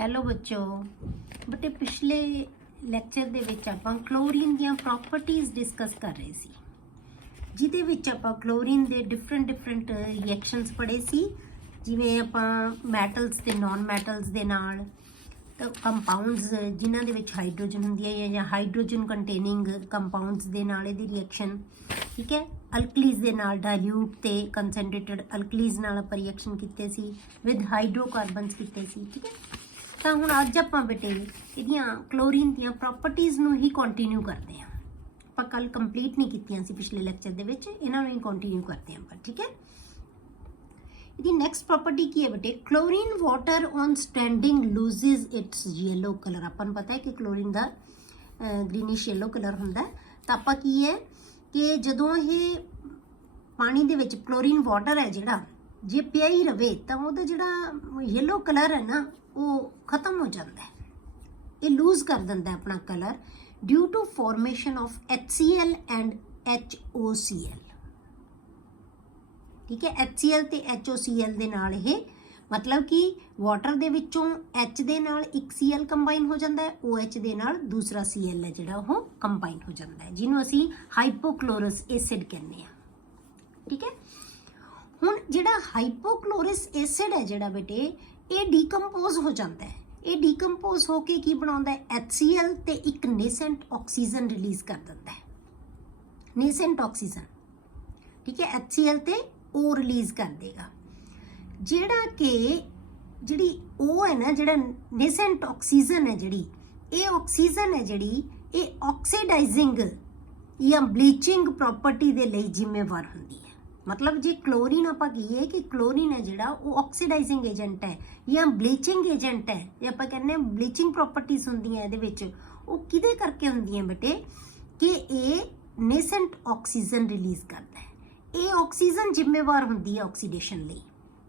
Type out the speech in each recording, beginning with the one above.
Hello ਬੱਚੋ ਬੇਟੇ ਪਿਛਲੇ ਲੈਕਚਰ ਦੇ ਵਿੱਚ ਆਪਾਂ ਕਲੋਰੀਨ ਦੀਆਂ ਪ੍ਰੋਪਰਟੀਜ਼ ਡਿਸਕਸ ਕਰ ਰਹੇ ਸੀ ਜਿਹਦੇ ਵਿੱਚ ਆਪਾਂ ਕਲੋਰੀਨ ਦੇ ਡਿਫਰੈਂਟ ਰਿਐਕਸ਼ਨਸ ਪੜ੍ਹੇ ਸੀ ਜਿਵੇਂ ਆਪਾਂ ਮੈਟਲਸ ਤੇ ਨਾਨ ਮੈਟਲਸ ਦੇ ਨਾਲ ਕੰਪਾਊਂਡਸ ਜਿਨ੍ਹਾਂ ਦੇ ਵਿੱਚ ਹਾਈਡਰੋਜਨ ਹੁੰਦੀ ਹੈ ਜਾਂ ਹਾਈਡਰੋਜਨ ਕੰਟੇਨਿੰਗ ਕੰਪਾਊਂਡਸ ਦੇ ਨਾਲ ਇਹਦੀ ਰਿਐਕਸ਼ਨ ਠੀਕ ਹੈ ਅਲਕਲੀਜ਼ ਦੇ ਨਾਲ ਡਾਇਲੂਟ ਤੇ ਕੰਸੈਂਟਰੇਟਡ ਅਲਕਲੀਜ਼ ਨਾਲ ਆਪਾਂ ਰਿਐਕਸ਼ਨ ਕੀਤੇ ਸੀ ਵਿਦ ਹਾਈਡਰੋਕਾਰਬਨਸ ਕੀਤੇ ਸੀ ਠੀਕ ਹੈ ਤਾਂ ਹੁਣ ਅੱਜ ਆਪਾਂ ਬੇਟੇ ਇਹਦੀਆਂ ਕਲੋਰੀਨ ਦੀਆਂ ਪ੍ਰੋਪਰਟੀਜ਼ ਨੂੰ ਹੀ ਕੰਟੀਨਿਊ ਕਰਦੇ ਹਾਂ ਆਪਾਂ ਕੱਲ ਕੰਪਲੀਟ ਨਹੀਂ ਕੀਤੀਆਂ ਸੀ ਪਿਛਲੇ ਲੈਕਚਰ ਦੇ ਵਿੱਚ ਇਹਨਾਂ ਨੂੰ ਹੀ ਕੰਟੀਨਿਊ ਕਰਦੇ ਹਾਂ ਆਪਾਂ ਠੀਕ ਹੈ ਇਹਦੀ ਨੈਕਸਟ ਪ੍ਰੋਪਰਟੀ ਕੀ ਹੈ ਬੇਟੇ chlorine water on standing ਲੂਜ਼ਸ it's yellow colour ਆਪਾਂ ਨੂੰ ਪਤਾ ਹੈ ਕਿ ਕਲੋਰੀਨ ਦਾ ਗ੍ਰੀਨਿਸ਼ ਯੈਲੋ ਕਲਰ ਹੁੰਦਾ ਤਾਂ ਆਪਾਂ ਕੀ ਹੈ ਕਿ ਜਦੋਂ ਇਹ ਪਾਣੀ ਦੇ ਵਿੱਚ ਕਲੋਰੀਨ ਵਾਟਰ ਹੈ ਜਿਹੜਾ ਜੇ ਪਿਆ ਹੀ ਰਵੇ ਤਾਂ ਉਹਦਾ ਜਿਹੜਾ ਯੈਲੋ ਕਲਰ ਹੈ ਨਾ ਉਹ ਖਤਮ ਹੋ ਜਾਂਦਾ ਹੈ ਇਹ ਲੂਜ਼ ਕਰ ਦਿੰਦਾ ਆਪਣਾ colour due to formation of HCl and HOCl ਠੀਕ ਹੈ HCl ਤੇ HOCl ਦੇ ਨਾਲ ਇਹ ਮਤਲਬ ਕਿ ਵਾਟਰ ਦੇ ਵਿੱਚੋਂ H ਦੇ ਨਾਲ ਇੱਕ Cl ਕੰਬਾਈਨ ਹੋ ਜਾਂਦਾ ਹੈ OH ਦੇ ਨਾਲ ਦੂਸਰਾ Cl ਹੈ ਜਿਹੜਾ ਉਹ ਕੰਬਾਈਨ ਹੋ ਜਾਂਦਾ ਹੈ ਜਿਹਨੂੰ ਅਸੀਂ ਹਾਈਪੋਕਲੋਰਸ ਐਸਿਡ ਕਹਿੰਦੇ ਆ ਠੀਕ ਹੈ ਹੁਣ ਜਿਹੜਾ ਹਾਈਪੋਕਲੋਰਸ ਐਸਿਡ ਹੈ ਜਿਹੜਾ ਬੇਟੇ ਇਹ ਡੀਕੰਪੋਜ਼ ਹੋ ਜਾਂਦਾ ਹੈ ਇਹ ਡੀਕੰਪੋਜ਼ ਹੋ ਕੇ ਕੀ ਬਣਾਉਂਦਾ ਹੈ HCl ਤੇ ਇੱਕ ਨੇਸੈਂਟ ਆਕਸੀਜਨ ਰਿਲੀਜ਼ ਕਰ ਦਿੰਦਾ ਹੈ ਨੇਸੈਂਟ ਆਕਸੀਜਨ ਠੀਕ ਹੈ HCl ਤੇ O ਰਿਲੀਜ਼ ਕਰ ਦੇਗਾ ਜਿਹੜਾ ਕਿ ਜਿਹੜੀ O ਹੈ ਨਾ ਜਿਹੜਾ ਨੇਸੈਂਟ ਆਕਸੀਜਨ ਹੈ ਜਿਹੜੀ ਇਹ ਆਕਸੀਜਨ ਹੈ ਜਿਹੜੀ ਇਹ ਆਕਸੀਡਾਈਜ਼ਿੰਗ ਜਾਂ ਬਲੀਚਿੰਗ ਪ੍ਰੋਪਰਟੀ ਦੇ ਲਈ ਜ਼ਿੰਮੇਵਾਰ ਹੁੰਦੀ ਹੈ मतलब जे क्लोरीन आप कहिए कि क्लोरीन है जिहड़ा वो ऑक्सीडाइजिंग एजेंट है या ब्लीचिंग एजेंट है जे आप कहने ब्लीचिंग प्रॉपर्टीज होंदियां इहदे विच वो किहदे करके होंदियां बेटे कि ये नेसेंट ऑक्सीजन रिलीज करता है ये ऑक्सीजन जिम्मेवार होंदी है ऑक्सीडेशन लई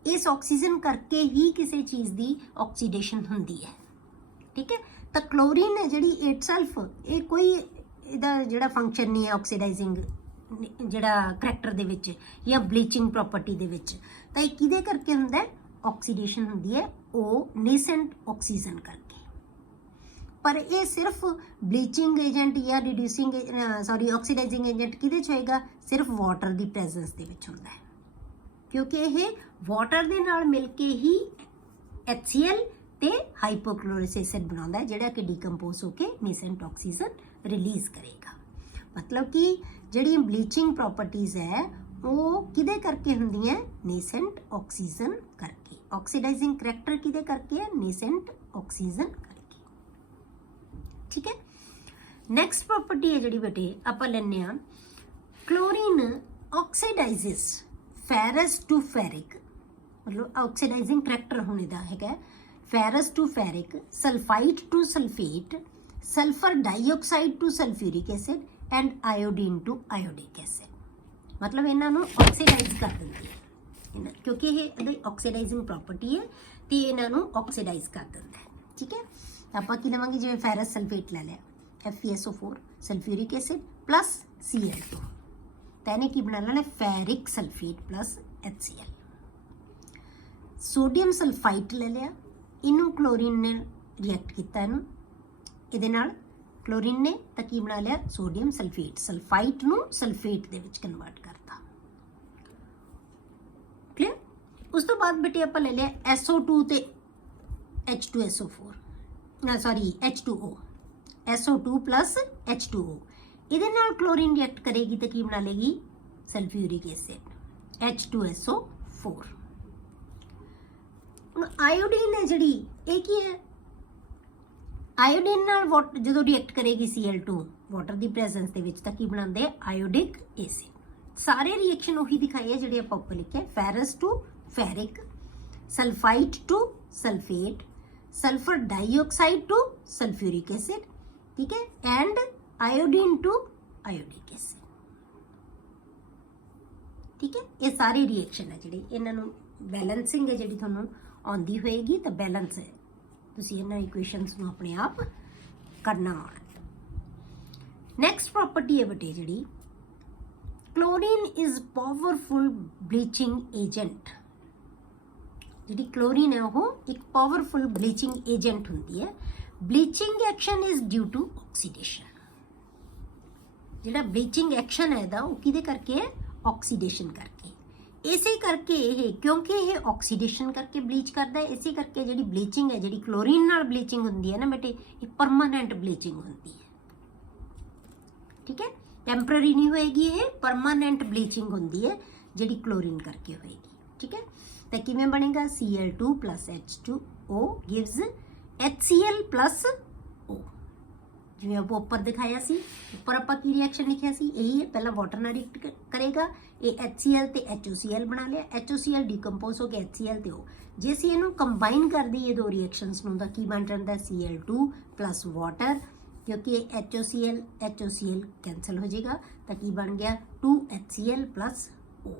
इस ऑक्सीजन करके ही किसी चीज़ की ऑक्सीडेशन होंदी है ठीक है तो क्लोरीन है जिहड़ी इटसेल्फ ये कोई इहदा जिहड़ा फंक्शन नहीं है ऑक्सीडाइजिंग ਜਿਹੜਾ ਕਰੈਕਟਰ ਦੇ ਵਿੱਚ ਜਾਂ ਬਲੀਚਿੰਗ ਪ੍ਰੋਪਰਟੀ ਦੇ ਵਿੱਚ ਤਾਂ ਇਹ ਕਿਹਦੇ ਕਰਕੇ ਹੁੰਦਾ ਹੈ ਆਕਸੀਡੇਸ਼ਨ ਹੁੰਦੀ ਹੈ ਉਹ ਨੇਸੈਂਟ ਆਕਸੀਜਨ ਕਰਕੇ ਪਰ ਇਹ ਸਿਰਫ ਬਲੀਚਿੰਗ ਏਜੰਟ ਜਾਂ ਰਿਡਿਊਸਿੰਗ ਆਕਸੀਡਾਈਜ਼ਿੰਗ ਏਜੰਟ ਕਿਹਦੇ ਚ ਹੋਏਗਾ ਸਿਰਫ ਵਾਟਰ ਦੀ ਪ੍ਰੈਜ਼ੈਂਸ ਦੇ ਵਿੱਚ ਹੁੰਦਾ ਹੈ ਕਿਉਂਕਿ ਇਹ ਵਾਟਰ ਦੇ ਨਾਲ ਮਿਲ ਕੇ ਹੀ HCl ਤੇ ਹਾਈਪੋਕਲੋਰਿਕ ਐਸਿਡ ਬਣਾਉਂਦਾ ਹੈ ਜਿਹੜਾ ਕਿ ਡੀਕੰਪੋਜ਼ ਹੋ ਕੇ ਨੇਸੈਂਟ ਆਕਸੀਜਨ ਰਿਲੀਜ਼ ਕਰੇਗਾ मतलब कि ਜਿਹੜੀ ਬਲੀਚਿੰਗ ਪ੍ਰੋਪਰਟੀਜ਼ ਹੈ ਉਹ ਕਿਹਦੇ ਕਰਕੇ ਹੁੰਦੀਆਂ ਨੇਸੈਂਟ ਆਕਸੀਜਨ ਕਰਕੇ ਆਕਸੀਡਾਈਜ਼ਿੰਗ ਕਰੈਕਟਰ ਕਿਹਦੇ ਕਰਕੇ ਹੈ ਨੇਸੈਂਟ ਆਕਸੀਜਨ ਕਰਕੇ ਠੀਕ ਹੈ ਨੈਕਸਟ ਪ੍ਰੋਪਰਟੀ ਹੈ ਜਿਹੜੀ ਬੇਟੇ ਆਪਾਂ ਲੈਣੇ ਆ chlorine oxidizes ferrous to ferric ਮਤਲਬ ਆਕਸੀਡਾਈਜ਼ਿੰਗ ਕਰੈਕਟਰ ਹੋਣੇ ਦਾ ਹੈਗਾ ferrous to ferric sulphide to sulphate sulphur dioxide to sulphuric acid and iodine to iodic acid मतलब इन्हों ऑक्सीडाइज कर देंगे है क्योंकि ये ऑक्सीडाइजिंग प्रॉपर्टी है तो इन्हों ऑक्सीडाइज कर देता है ठीक है आप लवेंगे जिवें फेरस सल्फेट ले लिया FeSO4 sulphuric acid plus Cl2 तो इन्हें की बना लेना ferric sulphate plus HCl sodium sulphite ले लिया इनू क्लोरीन ने रिएक्ट किया इहदे नाल क्लोरीन ने तो की बना लिया सोडियम सल्फेट सल्फाइट नू सल्फेट दे विच कन्वर्ट करता क्लियर उस तो बाद बेटे आप ले लिया SO2 ते H2SO4 sorry H2O SO2 plus H2O इहदे नाल क्लोरीन रिएक्ट करेगी तो की बना लेगी सल्फ्यूरिक एसिड H2SO4 हुण आयोडीन है जिहड़ी ये की है आयोडीन नाल जो रिएक्ट करेगी Cl2 वाटर की प्रेजेंस के विच तां की बनाते आयोडिक एसिड सारे रिएक्शन उही दिखाई है जिहड़े आपां उपर लिखे ferrous to ferric sulphite to sulphate sulphur dioxide to sulphuric acid ठीक है and iodine to iodic acid ठीक है ये सारे रिएक्शन है जिहड़े इन्हां नूं बैलेंसिंग है जिहड़ी तुहानूं आउंदी होएगी तो बैलेंस है ਤੁਸੀਂ ਇਹਨਾਂ ਇਕੁਏਸ਼ਨਸ ਨੂੰ ਆਪਣੇ ਆਪ ਕਰਨਾ ਆਉਣਾ ਨੈਕਸਟ ਪ੍ਰੋਪਰਟੀ ਹੈ ਬੇਟੇ ਜਿਹੜੀ chlorine is powerful bleaching agent ਜਿਹੜੀ ਕਲੋਰੀਨ ਹੈ ਉਹ ਇੱਕ ਪਾਵਰਫੁਲ ਬਲੀਚਿੰਗ ਏਜੰਟ ਹੁੰਦੀ ਹੈ। Bleaching action is due to oxidation. ਜਿਹੜਾ ਬਲੀਚਿੰਗ ਐਕਸ਼ਨ ਹੈ ਇਹਦਾ ਉਹ ਕਿਹਦੇ ਕਰਕੇ ਹੈ? ਆਕਸੀਡੇਸ਼ਨ ਕਰਕੇ। ਇਸੇ ਕਰਕੇ ਇਹ, ਕਿਉਂਕਿ ਇਹ ਆਕਸੀਡੇਸ਼ਨ ਕਰਕੇ ਬਲੀਚ ਕਰਦਾ ਹੈ, ਇਸੇ ਕਰਕੇ ਜਿਹੜੀ ਬਲੀਚਿੰਗ ਹੈ, ਜਿਹੜੀ ਕਲੋਰੀਨ ਨਾਲ ਬਲੀਚਿੰਗ ਹੁੰਦੀ ਹੈ ਨਾ ਬੇਟੇ, ਇਹ ਪਰਮਾਨੈਂਟ ਬਲੀਚਿੰਗ ਹੁੰਦੀ ਹੈ। ਠੀਕ ਹੈ, ਟੈਂਪਰਰੀ ਨਹੀਂ ਹੋਏਗੀ, ਇਹ ਪਰਮਾਨੈਂਟ ਬਲੀਚਿੰਗ ਹੁੰਦੀ ਹੈ ਜਿਹੜੀ ਕਲੋਰੀਨ ਕਰਕੇ ਹੋਏਗੀ। ਠੀਕ ਹੈ, ਤਾਂ ਕਿਵੇਂ ਬਣੇਗਾ? Cl2 plus H2O gives HCl plus O। ਜਿਵੇਂ ਆਪਾਂ ਉੱਪਰ ਦਿਖਾਇਆ ਸੀ, ਉੱਪਰ ਆਪਾਂ ਕੀ ਰਿਐਕਸ਼ਨ ਲਿਖਿਆ ਸੀ, ਇਹੀ ਹੈ। ਪਹਿਲਾਂ ਵਾਟਰ ਨਾਲ ਰਿਐਕਟ ਕਰੇਗਾ, ਇਹ HCl ਤੇ HOCl ਬਣਾ ਲਿਆ, HOCl ਡੀਕੰਪੋਜ਼ ਹੋ ਕੇ HCl ਤੇ O। ਜੇ ਅਸੀਂ ਇਹਨੂੰ ਕੰਬਾਈਨ ਕਰ ਦਈਏ ਦੋ ਰਿਐਕਸ਼ਨਸ ਨੂੰ ਤਾਂ ਕੀ ਬਣ ਜਾਂਦਾ? Cl2 plus ਵਾਟਰ, ਕਿਉਂਕਿ HOCl ਕੈਂਸਲ ਹੋ ਜਾਏਗਾ ਤਾਂ ਕੀ ਬਣ ਗਿਆ? 2HCl plus O।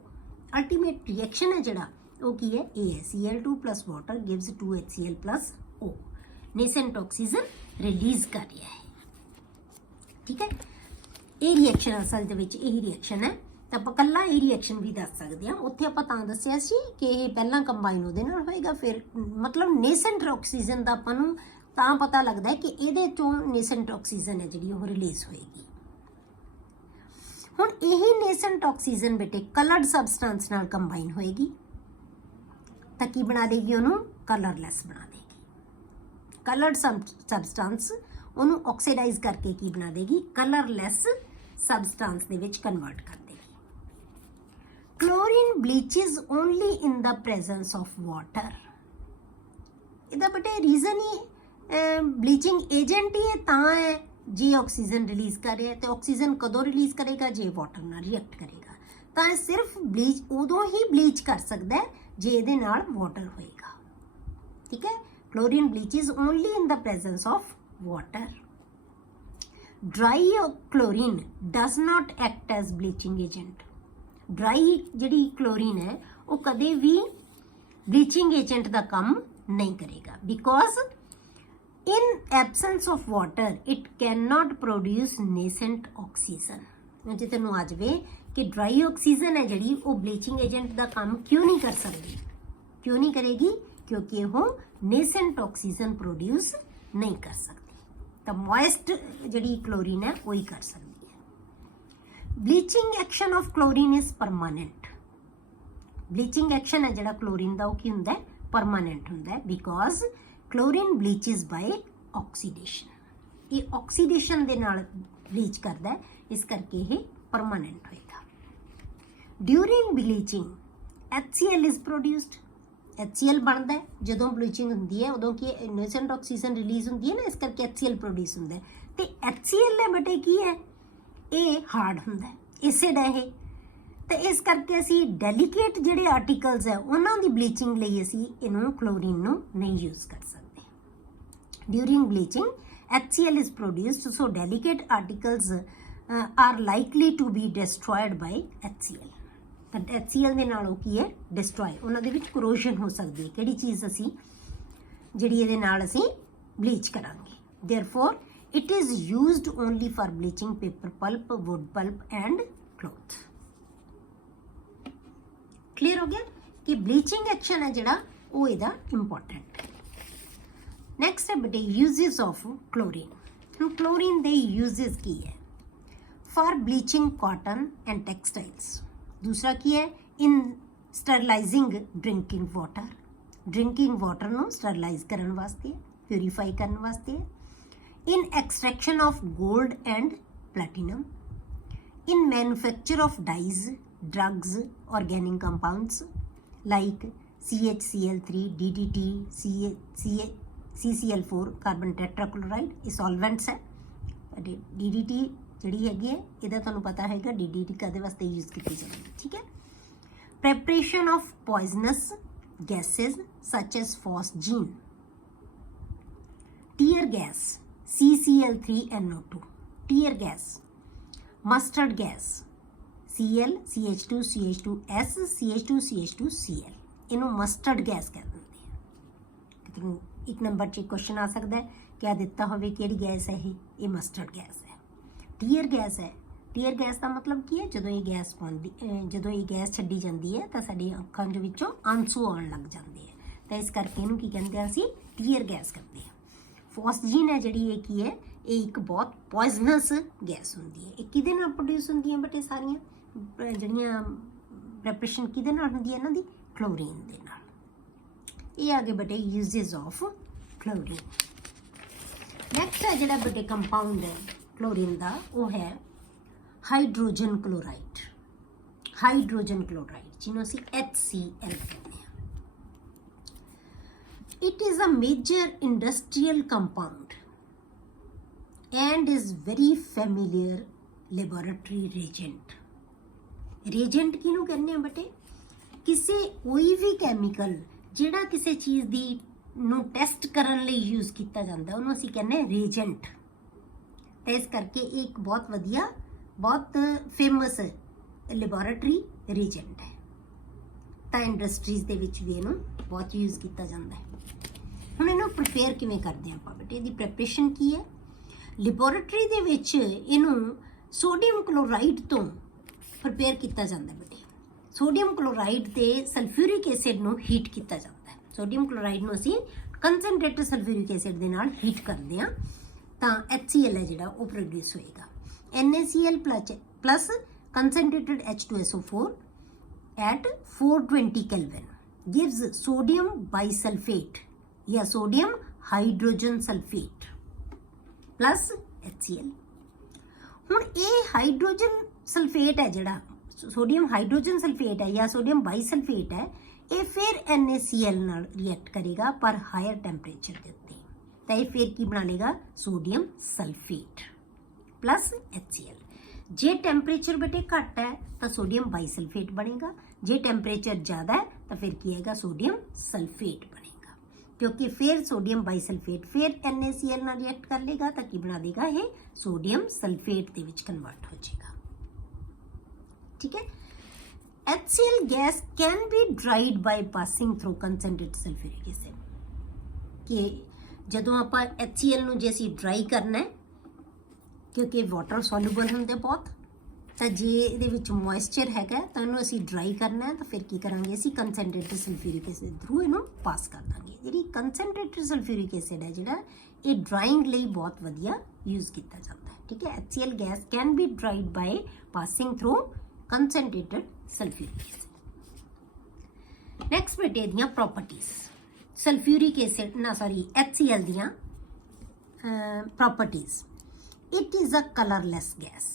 Ultimate reaction ਹੈ ਜਿਹੜਾ ਉਹ ਕੀ ਹੈ? ਇਹ ਹੈ Cl2 plus water gives 2HCl plus O। Nascent oxygen release ਕਰ ਰਿਹਾ ਹੈ। ਠੀਕ ਹੈ, ਇਹ ਰਿਐਕਸ਼ਨ ਅਸਲ ਦੇ ਵਿੱਚ ਇਹੀ ਰਿਐਕਸ਼ਨ ਹੈ। ਤਾਂ ਆਪਾਂ ਕੱਲਾ ਇਹ ਰਿਐਕਸ਼ਨ ਵੀ ਦੱਸ ਸਕਦੇ ਹਾਂ। ਉੱਥੇ ਆਪਾਂ ਤਾਂ ਦੱਸਿਆ ਸੀ ਕਿ ਇਹ ਪਹਿਲਾਂ ਕੰਬਾਈਨ ਉਹਦੇ ਨਾਲ ਹੋਏਗਾ, ਫਿਰ ਮਤਲਬ ਨੇਸੈਂਟ ਆਕਸੀਜਨ ਦਾ ਆਪਾਂ ਨੂੰ ਤਾਂ ਪਤਾ ਲੱਗਦਾ ਹੈ ਕਿ ਇਹਦੇ ਤੋਂ ਨੇਸੈਂਟ ਆਕਸੀਜਨ ਹੈ ਜਿਹੜੀ ਉਹ ਰਿਲੀਜ਼ ਹੋਏਗੀ। ਹੁਣ ਇਹੀ ਨੇਸੈਂਟ ਆਕਸੀਜਨ ਬੇਟੇ ਕਲਰਡ ਸਬਸਟੈਂਸ ਨਾਲ ਕੰਬਾਈਨ ਹੋਏਗੀ ਤਾਂ ਕੀ ਬਣਾ ਦੇਗੀ? ਉਹਨੂੰ ਕਲਰਲੈਸ ਬਣਾ ਦੇਗੀ। ਕਲਰਡ ਸਬਸਟੈਂਸ ਉਹਨੂੰ ਆਕਸੀਡਾਈਜ਼ ਕਰਕੇ ਕੀ ਬਣਾ ਦੇਗੀ? ਕਲਰਲੈਸ ਸਬਸਟੈਂਸ ਦੇ ਵਿੱਚ ਕਨਵਰਟ ਕਰ ਦੇਗੀ। Chlorine bleaches only in the presence of water. ਇਹਦਾ ਬੇਟੇ ਰੀਜ਼ਨ ਹੀ ਬਲੀਚਿੰਗ ਏਜੰਟ ਹੀ ਹੈ ਤਾਂ ਹੈ ਜੇ ਆਕਸੀਜਨ ਰਿਲੀਜ਼ ਕਰ ਰਿਹਾ, ਤੇ ਆਕਸੀਜਨ ਕਦੋਂ ਰਿਲੀਜ਼ ਕਰੇਗਾ? ਜੇ ਵਾਟਰ ਨਾਲ ਰਿਐਕਟ ਕਰੇਗਾ। ਤਾਂ ਇਹ ਸਿਰਫ ਬਲੀਚ ਉਦੋਂ ਹੀ ਬਲੀਚ ਕਰ ਸਕਦਾ ਹੈ ਜੇ ਇਹਦੇ ਨਾਲ ਵਾਟਰ ਹੋਏਗਾ। ਠੀਕ ਹੈ, chlorine bleaches only in the presence of water. Dry chlorine does not act as bleaching agent. Dry ਜਿਹੜੀ chlorine ਹੈ ਉਹ ਕਦੇ ਵੀ bleaching agent ਦਾ ਕੰਮ ਨਹੀਂ ਕਰੇਗਾ, because in absence of water it cannot produce nascent oxygen। ਜੇ ਤੈਨੂੰ ਆ ਜਾਵੇ ਕਿ dry oxygen ਹੈ ਜਿਹੜੀ ਉਹ bleaching agent ਦਾ ਕੰਮ ਕਿਉਂ ਨਹੀਂ ਕਰ ਸਕਦੀ? ਕਿਉਂ ਨਹੀਂ ਕਰੇਗੀ? ਕਿਉਂਕਿ ਉਹ nascent oxygen produce ਨਹੀਂ ਕਰ ਸਕਦੀ। ਤਾਂ ਮੋਇਸਟ ਜਿਹੜੀ ਕਲੋਰੀਨ ਹੈ ਉਹ ਹੀ ਕਰ ਸਕਦੀ ਹੈ। Bleaching action of chlorine is permanent. Bleaching action ਹੈ ਜਿਹੜਾ ਕਲੋਰੀਨ ਦਾ ਉਹ ਕੀ ਹੁੰਦਾ ਹੈ? ਪਰਮਾਨੈਂਟ ਹੁੰਦਾ ਹੈ, ਬਿਕੋਜ਼ ਕਲੋਰੀਨ ਬਲੀਚਿਸ ਬਾਈ ਆਕਸੀਡੇਸ਼ਨ। ਇਹ ਆਕਸੀਡੇਸ਼ਨ ਦੇ ਨਾਲ ਬਲੀਚ ਕਰਦਾ ਹੈ, ਇਸ ਕਰਕੇ ਇਹ ਪਰਮਾਨੈਂਟ ਹੋਏਗਾ। During bleaching HCl is produced. HCl ਬਣਦਾ ਹੈ ਜਦੋਂ ਬਲੀਚਿੰਗ ਹੁੰਦੀ ਹੈ, ਉਦੋਂ ਕੀ ਨੇਸੈਂਟ ਆਕਸੀਜਨ ਰਿਲੀਜ਼ ਹੁੰਦੀ ਹੈ ਨਾ, ਇਸ ਕਰਕੇ HCl ਪ੍ਰੋਡਿਊਸ ਹੁੰਦਾ ਹੈ। ਤੇ HCl ਹੈ ਬੇਟੇ ਕੀ ਹੈ? ਇਹ ਹਾਰਡ ਹੁੰਦਾ ਹੈ, ਐਸਿਡ ਹੈ ਇਹ। ਤੇ ਇਸ ਕਰਕੇ ਅਸੀਂ ਡੈਲੀਕੇਟ ਜਿਹੜੇ ਆਰਟੀਕਲਸ ਹੈ ਉਹਨਾਂ ਦੀ ਬਲੀਚਿੰਗ ਲਈ ਅਸੀਂ ਇਹਨੂੰ ਕਲੋਰੀਨ ਨੂੰ ਨਹੀਂ ਯੂਜ਼ ਕਰ ਸਕਦੇ। During bleaching HCl is produced, so delicate articles are likely to be destroyed by HCl। but HCl ਦੇ ਨਾਲ ਉਹ ਕੀ ਹੈ? ਡਿਸਟਰੋਏ, ਉਹਨਾਂ ਦੇ ਵਿੱਚ ਕਰੋਸ਼ਨ ਹੋ ਸਕਦੀ ਹੈ। ਕਿਹੜੀ ਚੀਜ਼ ਅਸੀਂ ਜਿਹੜੀ ਇਹਦੇ ਨਾਲ ਅਸੀਂ ਬਲੀਚ ਕਰਾਂਗੇ। therefore it is used only for bleaching paper pulp, wood pulp and cloth। Clear ਹੋ ਗਿਆ ਕਿ ਬਲੀਚਿੰਗ ਐਕਸ਼ਨ ਹੈ ਜਿਹੜਾ ਉਹ ਇਹਦਾ ਇੰਪੋਰਟੈਂਟ। ਨੈਕਸਟ ਹੈ ਬੇਟੇ ਯੂਜ਼ਸ ਆਫ ਕਲੋਰੀਨ। ਹੁਣ ਕਲੋਰੀਨ ਦੇ ਯੂਜ਼ਸ ਕੀ ਹੈ? For bleaching cotton and textiles. दूसरा की है in sterilizing drinking water. Drinking water ਨੂੰ स्टरलाइज ਕਰਨ ਵਾਸਤੇ, प्यूरीफाई ਕਰਨ ਵਾਸਤੇ। In extraction of gold and platinum. In manufacture of dyes, drugs, organic compounds like CHCl3, DDT, CCl4 carbon tetrachloride. ये solvents है। DDT ਜਿਹੜੀ ਹੈਗੀ ਹੈ ਇਹਦਾ ਤੁਹਾਨੂੰ ਪਤਾ ਹੈਗਾ DDT ਕਦੇ ਵਾਸਤੇ ਯੂਜ਼ ਕੀਤੀ ਜਾਂਦੀ ਹੈ। ਠੀਕ ਹੈ। Preparation of poisonous gases such as phosgene, tear gas CCl3NO2, tear gas, mustard gas Cl CH2 CH2S CH2 ਇਹਨੂੰ ਮਸਟਰਡ ਗੈਸ ਕਹਿ ਦਿੰਦੇ ਆ। ਤੁਹਾਨੂੰ ਇੱਕ ਨੰਬਰ 'ਚ ਕੁਐਸਚਨ ਆ ਸਕਦਾ ਹੈ ਕਿਆ ਦਿੱਤਾ ਹੋਵੇ ਕਿਹੜੀ ਗੈਸ ਹੈ ਇਹ ਮਸਟਰਡ ਗੈਸ ਹੈ। ਟੀਅਰ ਗੈਸ ਹੈ। ਟੀਅਰ ਗੈਸ ਦਾ ਮਤਲਬ ਕੀ ਹੈ? ਜਦੋਂ ਇਹ ਗੈਸ ਛੱਡੀ ਜਾਂਦੀ ਹੈ ਤਾਂ ਸਾਡੀ ਅੱਖਾਂ ਦੇ ਵਿੱਚੋਂ ਆਂਸੂ ਆਉਣ ਲੱਗ ਜਾਂਦੇ ਹੈ, ਤਾਂ ਇਸ ਕਰਕੇ ਇਹਨੂੰ ਕੀ ਕਹਿੰਦੇ ਆ ਅਸੀਂ ਟੀਅਰ ਗੈਸ ਕਹਿੰਦੇ ਆ। ਫੋਸਜੀਨ ਹੈ ਜਿਹੜੀ ਇਹ ਕੀ ਹੈ, ਇਹ ਇੱਕ ਬਹੁਤ ਪੋਇਜ਼ਨਸ ਗੈਸ ਹੁੰਦੀ ਹੈ। ਇਹ ਕਿਹਦੇ ਨਾਲ ਪ੍ਰੋਡਿਊਸ ਹੁੰਦੀਆਂ ਬੇਟੇ ਸਾਰੀਆਂ ਜਿਹੜੀਆਂ ਪ੍ਰੈਪਰੇਸ਼ਨ ਕਿਹਦੇ ਨਾਲ ਹੁੰਦੀ ਹੈ ਇਹਨਾਂ ਦੀ, ਕਲੋਰੀਨ ਦੇ ਨਾਲ। ਇਹ ਆ ਗਏ ਬੇਟੇ ਯੂਜ਼ਸ ਆਫ ਕਲੋਰੀਨ। ਨੈਕਸਟ ਹੈ ਜਿਹੜਾ ਬੇਟੇ ਕੰਪਾਊਂਡ ਹੈ ਕਲੋਰੀਨ ਦਾ, ਉਹ ਹੈ ਹਾਈਡਰੋਜਨ ਕਲੋਰਾਈਡ। ਹਾਈਡਰੋਜਨ ਕਲੋਰਾਈਡ ਜਿਹਨੂੰ ਅਸੀਂ HCl ਕਹਿੰਦੇ ਹਾਂ। It is a major industrial compound and is very familiar laboratory reagent। reagent ਕਿਹਨੂੰ ਕਹਿੰਦੇ ਆ ਬੇਟੇ, ਕਿਸੇ ਕੋਈ ਵੀ ਕੈਮੀਕਲ ਜਿਹੜਾ ਕਿਸੇ ਚੀਜ਼ ਦੀ ਨੂੰ ਟੈਸਟ ਕਰਨ ਲਈ ਯੂਜ਼ ਕੀਤਾ ਜਾਂਦਾ ਉਹਨੂੰ ਅਸੀਂ ਕਹਿੰਦੇ ਆ reagent। ਤੇ ਇਸ ਕਰਕੇ ਇਹ ਇੱਕ ਬਹੁਤ ਵਧੀਆ, ਬਹੁਤ ਫੇਮਸ ਲੈਬੋਰੇਟਰੀ reagent ਹੈ। ਤਾਂ ਇੰਡਸਟਰੀਜ਼ ਦੇ ਵਿੱਚ ਵੀ ਇਹਨੂੰ ਬਹੁਤ ਯੂਜ਼ ਕੀਤਾ ਜਾਂਦਾ ਹੈ। ਹੁਣ ਇਹਨੂੰ ਪ੍ਰਿਪੇਅਰ ਕਿਵੇਂ ਕਰਦੇ ਆਪਾਂ ਬੇਟੇ, ਇਹਦੀ ਪ੍ਰੈਪਰੇਸ਼ਨ ਕੀ ਹੈ। ਲੈਬੋਰੇਟਰੀ ਦੇ ਵਿੱਚ ਇਹਨੂੰ ਸੋਡੀਅਮ ਕਲੋਰਾਈਡ ਤੋਂ ਪ੍ਰਿਪੇਅਰ ਕੀਤਾ ਜਾਂਦਾ ਬੇਟੇ। ਸੋਡੀਅਮ ਕਲੋਰਾਈਡ ਤੇ ਸਲਫਿਊਰਿਕ ਐਸਿਡ ਨੂੰ ਹੀਟ ਕੀਤਾ ਜਾਂਦਾ ਹੈ। ਸੋਡੀਅਮ ਕਲੋਰਾਈਡ ਨੂੰ ਅਸੀਂ ਕੰਸਨਟ੍ਰੇਟਡ ਸਲਫਿਊਰਿਕ ਐਸਿਡ ਦੇ ਨਾਲ ਹੀਟ ਕਰਦੇ ਹਾਂ ਤਾਂ HCl ਹੈ ਜਿਹੜਾ ਉਹ ਪ੍ਰੋਡਿਊਸ ਹੋਏਗਾ। NaCl plus concentrated H2SO4 at 420 Kelvin gives sodium bisulfate या sodium hydrogen sulfate plus HCl। ਹੁਣ ਇਹ ਹਾਈਡਰੋਜਨ ਸਲਫੇਟ ਹੈ ਜਿਹੜਾ ਸੋਡੀਅਮ ਹਾਈਡਰੋਜਨ ਸਲਫੇਟ ਹੈ ਜਾਂ ਸੋਡੀਅਮ ਬਾਈਸਲਫੇਟ ਹੈ, ਇਹ ਫਿਰ NaCl ਨਾਲ ਰਿਐਕਟ ਕਰੇਗਾ ਪਰ ਹਾਇਰ ਟੈਂਪਰੇਚਰ ਦੇ ਉੱਤੇ। ਤਾਂ ਇਹ ਫਿਰ ਕੀ ਬਣਾ ਲੇਗਾ, ਸੋਡੀਅਮ ਸਲਫੇਟ ਪਲੱਸ HCl। ਜੇ ਟੈਂਪਰੇਚਰ ਬੇਟੇ ਘੱਟ ਹੈ ਤਾਂ ਸੋਡੀਅਮ ਬਾਈਸਲਫੇਟ ਬਣੇਗਾ, ਜੇ ਟੈਂਪਰੇਚਰ ਜ਼ਿਆਦਾ ਹੈ ਤਾਂ ਫਿਰ ਕੀ ਆਏਗਾ, ਸੋਡੀਅਮ ਸਲਫੇਟ ਬਣੇਗਾ। ਕਿਉਂਕਿ ਫਿਰ ਸੋਡੀਅਮ ਬਾਈਸਲਫੇਟ ਫਿਰ NaCl ਨਾਲ ਰਿਐਕਟ ਕਰ ਲੇਗਾ ਤਾਂ ਕੀ ਬਣਾ ਦੇਗਾ, ਇਹ ਸੋਡੀਅਮ ਸਲਫੇਟ ਦੇ ਵਿੱਚ ਕਨਵਰਟ ਹੋ ਜਾਏਗਾ। ਠੀਕ ਹੈ। HCl gas can be dried by passing through concentrated sulphuric acid. ਕਿ ਜਦੋਂ ਆਪਾਂ HCl ਨੂੰ ਜੇ ਅਸੀਂ ਡਰਾਈ ਕਰਨਾ ਹੈ, ਕਿਉਂਕਿ ਵਾਟਰ ਸੋਲੂਬਲ ਹੁੰਦੇ ਬਹੁਤ, ਤਾਂ ਜੇ ਇਹਦੇ ਵਿੱਚ ਮੋਇਸਚਰ ਹੈਗਾ ਤਾਂ ਇਹਨੂੰ ਅਸੀਂ ਡਰਾਈ ਕਰਨਾ ਹੈ ਤਾਂ ਫਿਰ ਕੀ ਕਰਾਂਗੇ, ਅਸੀਂ ਕੰਸਨਟ੍ਰੇਟਡ ਸਲਫਿਊਰਿਕ ਐਸਿਡ ਥਰੂ ਇਹਨੂੰ ਪਾਸ ਕਰ ਦਾਂਗੇ। ਜਿਹੜੀ ਕੰਸਨਟ੍ਰੇਟਡ ਸਲਫਿਊਰਿਕ ਐਸਿਡ ਹੈ ਜਿਹੜਾ, ਇਹ ਡਰਾਈਂਗ ਲਈ ਬਹੁਤ ਵਧੀਆ ਯੂਜ਼ ਕੀਤਾ ਜਾਂਦਾ ਹੈ। ਠੀਕ ਹੈ। HCl gas can be dried by passing through concentrated sulphuric acid. Next ਬੇਟੇ ਦੀਆਂ ਪ੍ਰੋਪਰਟੀਜ਼, ਸਲਫਿਊਰਿਕ ਐਸਿਡ HCl ਦੀਆਂ properties. It is a colourless gas.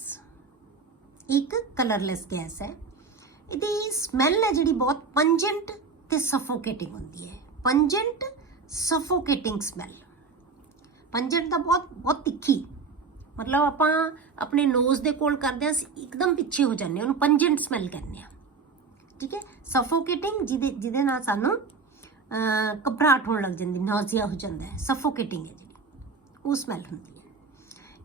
ਇੱਕ ਕਲਰਲੈਸ ਗੈਸ ਹੈ। ਇਹਦੀ ਸਮੈਲ ਹੈ ਜਿਹੜੀ ਬਹੁਤ ਪੰਜੈਂਟ ਤੇ ਸਫੋਕੇਟਿੰਗ ਹੁੰਦੀ ਹੈ। ਪੰਜੈਂਟ ਸਫੋਕੇਟਿੰਗ ਸਮੈਲ। ਪੰਜੈਂਟ ਦਾ ਬਹੁਤ ਤਿੱਖੀ, ਮਤਲਬ ਆਪਾਂ ਆਪਣੇ ਨੋਜ਼ ਦੇ ਕੋਲ ਕਰਦੇ ਹਾਂ ਇੱਕਦਮ ਪਿੱਛੇ ਹੋ ਜਾਂਦੇ, ਉਹਨੂੰ ਪੰਜੈਂਟ ਸਮੈਲ ਕਹਿੰਦੇ ਆ। ਠੀਕ ਹੈ। ਸਫੋਕੇਟਿੰਗ ਜਿਹਦੇ ਨਾਲ ਸਾਨੂੰ ਘਬਰਾਹਟ ਹੋਣ ਲੱਗ ਜਾਂਦੀ, ਨੌਜ਼ੀਆ ਹੋ ਜਾਂਦਾ ਹੈ, ਸਫੋਕੇਟਿੰਗ ਹੈ ਜਿਹੜੀ, ਉਹ ਸਮੈਲ ਹੁੰਦੀ ਹੈ।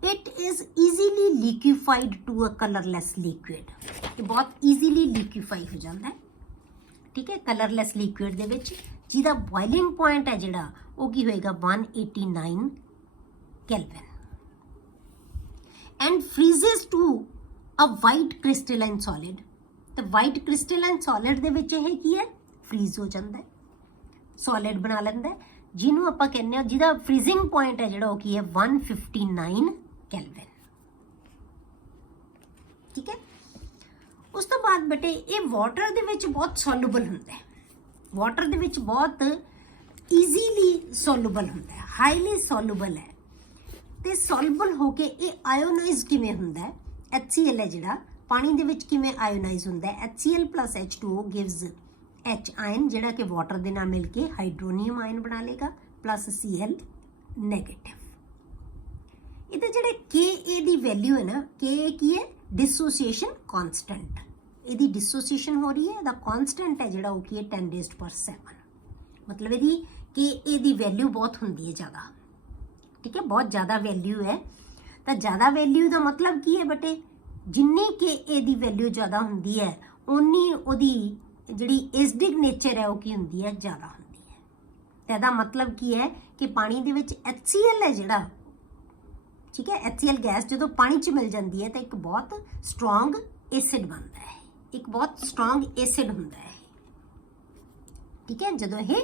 It is easily liquefied to a colorless liquid। ਇਹ ਬਹੁਤ easily liquefy ਹੋ ਜਾਂਦਾ ਹੈ। ਠੀਕ ਹੈ। colorless liquid ਦੇ ਵਿੱਚ ਜਿਹਦਾ boiling point ਹੈ ਜਿਹੜਾ, ਉਹ ਕੀ ਹੋਏਗਾ, 189 Kelvin and freezes to a white crystalline solid। ਤੇ white crystalline solid ਦੇ ਵਿੱਚ ਇਹ ਕੀ ਹੈ, freeze ਹੋ ਜਾਂਦਾ ਹੈ, solid ਬਣਾ ਲੈਂਦਾ ਹੈ, ਜਿਹਨੂੰ ਆਪਾਂ ਕਹਿੰਦੇ ਹਾਂ, ਜਿਹਦਾ freezing point ਹੈ ਜਿਹੜਾ, ਉਹ ਕੀ ਹੈ, 159 Kelvin। ਠੀਕ ਹੈ। ਉਸ ਤੋਂ ਬਾਅਦ ਬੇਟੇ ਇਹ ਵਾਟਰ ਦੇ ਵਿੱਚ ਬਹੁਤ ਸੋਲੂਬਲ ਹੁੰਦਾ ਹੈ। ਵਾਟਰ ਦੇ ਵਿੱਚ ਬਹੁਤ ਈਜ਼ੀਲੀ ਸੋਲੂਬਲ ਹੁੰਦਾ ਹੈ, ਹਾਈਲੀ ਸੋਲੂਬਲ ਹੈ। ਤੇ ਸੋਲੂਬਲ ਹੋ ਕੇ ਇਹ ਆਇਓਨਾਈਜ਼ ਕਿਵੇਂ ਹੁੰਦਾ ਹੈ, HCl ਹੈ ਜਿਹੜਾ ਪਾਣੀ ਦੇ ਵਿੱਚ ਕਿਵੇਂ ਆਇਓਨਾਈਜ਼ ਹੁੰਦਾ ਹੈ। HCl plus H2O gives H ion, ਜਿਹੜਾ ਕਿ ਵਾਟਰ ਦੇ ਨਾਲ ਮਿਲ ਕੇ ਹਾਈਡਰੋਨੀਅਮ ਆਇਨ ਬਣਾ ਲੇਗਾ, ਪਲੱਸ Cl ਨੈਗੇਟਿਵ। ਇਹਦੇ ਜਿਹੜੇ Ka ਦੀ ਵੈਲਿਊ ਹੈ ਨਾ, Ka ਕੀ ਹੈ, ਡਿਸੋਸੀਏਸ਼ਨ ਕਾਂਸਟੈਂਟ। ਇਹਦੀ ਡਿਸੋਸੀਏਸ਼ਨ ਹੋ ਰਹੀ ਹੈ, ਇਹਦਾ ਕਾਂਸਟੈਂਟ ਹੈ ਜਿਹੜਾ, ਉਹ ਕੀ ਹੈ, 10⁻⁷। ਮਤਲਬ ਇਹਦੀ Ka ਦੀ ਵੈਲਿਊ ਬਹੁਤ ਹੁੰਦੀ ਹੈ, ਜ਼ਿਆਦਾ। ਠੀਕ ਹੈ। ਬਹੁਤ ਜ਼ਿਆਦਾ ਵੈਲਿਊ ਹੈ। ਤਾਂ ਜ਼ਿਆਦਾ ਵੈਲਿਊ ਦਾ ਮਤਲਬ ਕੀ ਹੈ ਬੇਟੇ, ਜਿੰਨੀ Ka ਦੀ ਵੈਲਿਊ ਜ਼ਿਆਦਾ ਹੁੰਦੀ ਹੈ, ਉਨੀ ਉਹਦੀ ਜਿਹੜੀ ਐਸਿਡਿਕ ਨੇਚਰ ਹੈ ਉਹ ਕੀ ਹੁੰਦੀ ਹੈ, ਜ਼ਿਆਦਾ ਹੁੰਦੀ ਹੈ। ਤਾਂ ਇਹਦਾ ਮਤਲਬ ਕੀ ਹੈ ਕਿ ਪਾਣੀ ਦੇ ਵਿੱਚ HCl ਹੈ ਜਿਹੜਾ, ਠੀਕ ਹੈ, HCl ਗੈਸ ਜਦੋਂ ਪਾਣੀ 'ਚ ਮਿਲ ਜਾਂਦੀ ਹੈ ਤਾਂ ਇੱਕ ਬਹੁਤ ਸਟਰੋਂਗ ਐਸਿਡ ਬਣਦਾ ਹੈ, ਇੱਕ ਬਹੁਤ ਸਟਰੋਂਗ ਐਸਿਡ ਹੁੰਦਾ ਹੈ। ਠੀਕ ਹੈ। ਜਦੋਂ ਇਹ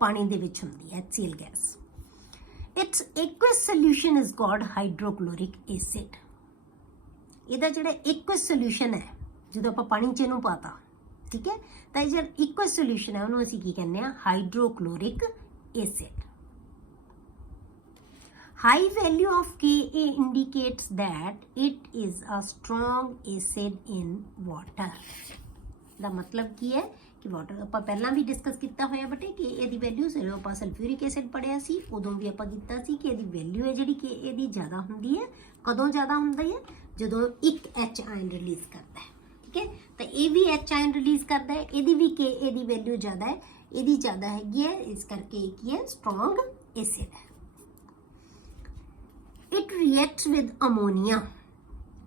ਪਾਣੀ ਦੇ ਵਿੱਚ ਹੁੰਦੀ ਹੈ HCl gas. Its aqueous solution is called hydrochloric acid. ਇਹਦਾ ਜਿਹੜਾ aqueous solution ਹੈ, ਜਦੋਂ ਆਪਾਂ ਪਾਣੀ 'ਚ ਇਹਨੂੰ ਪਾਤਾ, ਠੀਕ ਹੈ, ਤਾਂ ਇਹ ਜਿਹੜਾ aqueous solution ਹੈ ਉਹਨੂੰ ਅਸੀਂ ਕੀ ਕਹਿੰਦੇ ਆ, ਹਾਈਡਰੋਕਲੋਰਿਕ acid. High value of Ka indicates that it is a strong acid in water। ਦਾ ਮਤਲਬ ਕੀ ਹੈ ਕਿ ਵਾਟਰ ਆਪਾਂ ਪਹਿਲਾਂ ਵੀ ਡਿਸਕਸ ਕੀਤਾ ਹੋਇਆ ਬਟੇ ਕਿ ਇਹਦੀ ਵੈਲਿਊ ਜਦੋਂ ਆਪਾਂ ਸਲਫਿਊਰਿਕ ਐਸਿਡ ਪੜਿਆ ਸੀ ਉਦੋਂ ਵੀ ਆਪਾਂ ਕੀਤਾ ਸੀ ਕਿ ਇਹਦੀ ਵੈਲਿਊ ਹੈ ਜਿਹੜੀ ਕਿ ਇਹਦੀ ਜ਼ਿਆਦਾ ਹੁੰਦੀ ਹੈ। ਕਦੋਂ ਜ਼ਿਆਦਾ ਹੁੰਦੀ ਹੈ? ਜਦੋਂ ਇੱਕ H ਆਇਨ ਰਿਲੀਜ਼ ਕਰਦਾ ਹੈ, ਠੀਕ ਹੈ। ਤਾਂ ਇਹ ਵੀ H ਆਇਨ ਰਿਲੀਜ਼ ਕਰਦਾ ਹੈ, ਇਹਦੀ ਵੀ Ka ਦੀ ਵੈਲਿਊ ਜ਼ਿਆਦਾ ਹੈ, ਇਹਦੀ ਜ਼ਿਆਦਾ ਹੈਗੀ ਹੈ, ਇਸ ਕਰਕੇ ਇਹ ਕੀ ਹੈ, ਸਟਰੋਂਗ ਐਸਿਡ ਹੈ। It reacts with ammonia.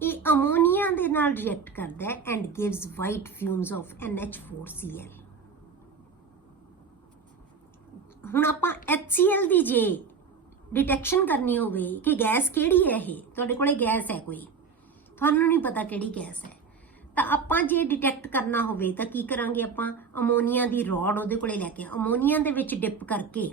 ਇਹ ਅਮੋਨੀਆ ਦੇ ਨਾਲ ਰਿਐਕਟ ਕਰਦਾ ਹੈ and gives white fumes of NH4Cl। ਹੁਣ ਆਪਾਂ HCl ਦੀ ਜੇ ਡਿਟੈਕਸ਼ਨ ਕਰਨੀ ਹੋਵੇ ਕਿ ਗੈਸ ਕਿਹੜੀ ਹੈ, ਇਹ ਤੁਹਾਡੇ ਕੋਲੇ ਗੈਸ ਹੈ ਕੋਈ, ਤੁਹਾਨੂੰ ਨਹੀਂ ਪਤਾ ਕਿਹੜੀ ਗੈਸ ਹੈ, ਤਾਂ ਆਪਾਂ ਜੇ ਡਿਟੈਕਟ ਕਰਨਾ ਹੋਵੇ ਤਾਂ ਕੀ ਕਰਾਂਗੇ, ਆਪਾਂ ਅਮੋਨੀਆ ਦੀ ਰੋਡ ਉਹਦੇ ਕੋਲੇ ਲੈ ਕੇ, ਅਮੋਨੀਆ ਦੇ ਵਿੱਚ ਡਿਪ ਕਰਕੇ